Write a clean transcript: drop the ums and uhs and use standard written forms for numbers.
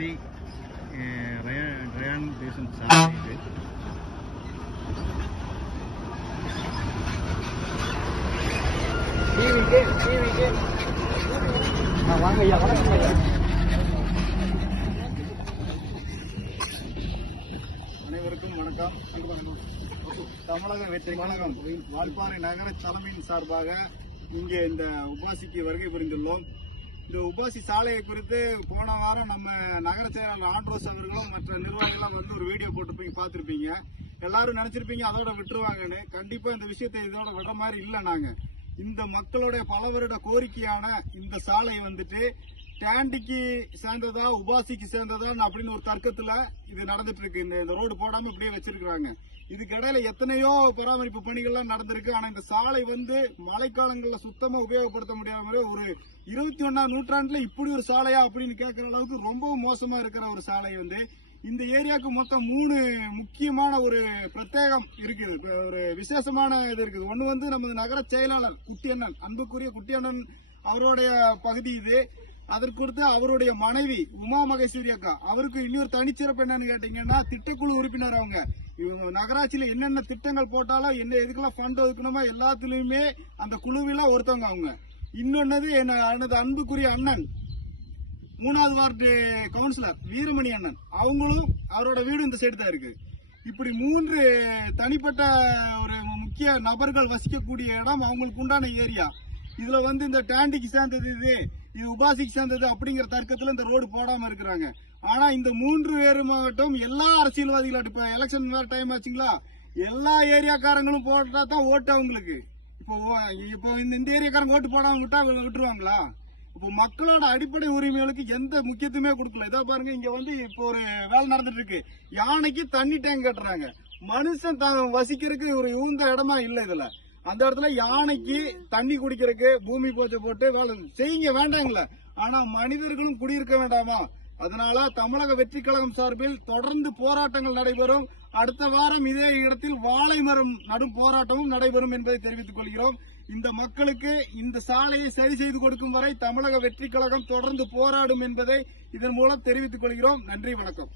UPASI rayon தேசம் சாலை இது. வாங்க ஐயா, வணக்கம் ஐயா. அனைவருக்கும் வணக்கம். தமிழக வெற்றி கழகம் வால்பாறை நகர தலைமையின் சார்பாக இங்கே இந்த உபாசிக்கு வருகை புரிந்துள்ளோம். இந்த உபாசி சாலையை குறித்து போன வாரம் நம்ம நகர செயலாளர் ஆண்ட்ரோஸ் அவர்களும் மற்ற நிர்வாகிகளும் வந்து ஒரு வீடியோ போட்டிருப்பீங்க, பார்த்துருப்பீங்க. எல்லாரும் நினைச்சிருப்பீங்க அதோட விட்டுருவாங்கன்னு. கண்டிப்பா இந்த விஷயத்தை இதோட விட மாதிரி இல்லை. நாங்க இந்த மக்களுடைய பல வருட கோரிக்கையான இந்த சாலை வந்துட்டு டேண்டிக்கு சேர்ந்ததா உபாசிக்கு சேர்ந்ததா அப்படின்னு ஒரு தர்க்கத்துல இது நடந்துட்டு இருக்கு. இந்த ரோடு போடாம இப்படியே வச்சிருக்காங்க. இதுக்கு இடையில எத்தனையோ பராமரிப்பு பணிகள்லாம் நடந்திருக்கு. ஆனா இந்த சாலை வந்து மழைக்காலங்கள்ல சுத்தமா உபயோகப்படுத்த முடியாம ஒரு 21ஆம் நூற்றாண்டுல இப்படி ஒரு சாலையா அப்படின்னு கேட்கிற அளவுக்கு ரொம்பவும் மோசமா இருக்கிற ஒரு சாலை வந்து இந்த ஏரியாவுக்கு மொத்தம் 3 முக்கியமான ஒரு பிரத்யேகம் இருக்குது, ஒரு விசேஷமான இது இருக்குது. ஒண்ணு வந்து நமது நகர செயலாளர் குட்டியண்ணன், அன்புக்குரிய குட்டியண்ணன் அவருடைய பகுதி இது. அதற்கு அவருடைய மனைவி உமா மகேஸ்வரி அக்கா, அவருக்கு இன்னொரு தனிச்சிறப்பு என்னன்னு கேட்டீங்கன்னா திட்டக்குழு உறுப்பினர். அவங்க இவங்க நகராட்சியில என்னென்ன திட்டங்கள் போட்டாலும் என்ன எதுக்கெல்லாம் ஃபண்ட் ஒதுக்கணுமோ எல்லாத்துலயுமே அந்த குழுவில ஒருத்தவங்க அவங்க. இன்னொன்னது எனது அன்புக்குரிய அண்ணன் 3வது வார்டு கவுன்சிலர் வீரமணி அண்ணன், அவங்களும் அவரோட வீடு இந்த சைடு தான் இருக்கு. இப்படி 3 தனிப்பட்ட ஒரு முக்கிய நபர்கள் வசிக்கக்கூடிய இடம் அவங்களுக்கு உண்டான ஏரியா. இதுல வந்து இந்த டேண்டிக்கு சேர்ந்தது இது உபாசிக்கு சேர்ந்தது அப்படிங்கிற தர்க்கத்துல இந்த ரோடு போடாம இருக்கிறாங்க. ஆனா இந்த 3 பேரு மாவட்டம் எல்லா அரசியல்வாதிகளும் இப்ப எலெக்ஷன் வேற டைம் ஆச்சுங்களா, எல்லா ஏரியாக்காரங்களும் போட்டா தான் ஓட்டு அவங்களுக்கு. இப்போ இந்த ஏரியாக்காரங்க ஓட்டு போடாம விட்டா விட்டுருவாங்களா? இப்போ மக்களோட அடிப்படை உரிமைகளுக்கு எந்த முக்கியத்துவமே கொடுக்கல. இதா பாருங்க, இங்க வந்து இப்போ ஒரு வேலை நடந்துட்டு இருக்கு. யானைக்கு தண்ணி டேங்க் கட்டுறாங்க. மனுஷன் வசிக்கிறதுக்கு ஒரு உந்த இடமா இல்ல இதுல. அந்த இடத்துல யானைக்கு தண்ணி குடிக்கிறதுக்கு பூமி பூஜை போட்டு வேலை செய்யுங்க வேண்டாங்கள. ஆனா மனிதர்களும் குடியிருக்க வேண்டாமா? அதனால தமிழக வெற்றி கழகம் சார்பில் தொடர்ந்து போராட்டங்கள் நடைபெறும். அடுத்த வாரம் இதே இடத்தில் வாழை மரம் நடும் போராட்டமும் நடைபெறும் என்பதை தெரிவித்துக் கொள்கிறோம். இந்த மக்களுக்கு இந்த சாலையை சரி செய்து கொடுக்கும் வரை தமிழக வெற்றி கழகம் தொடர்ந்து போராடும் என்பதை இதன் மூலம் தெரிவித்துக் கொள்கிறோம். நன்றி, வணக்கம்.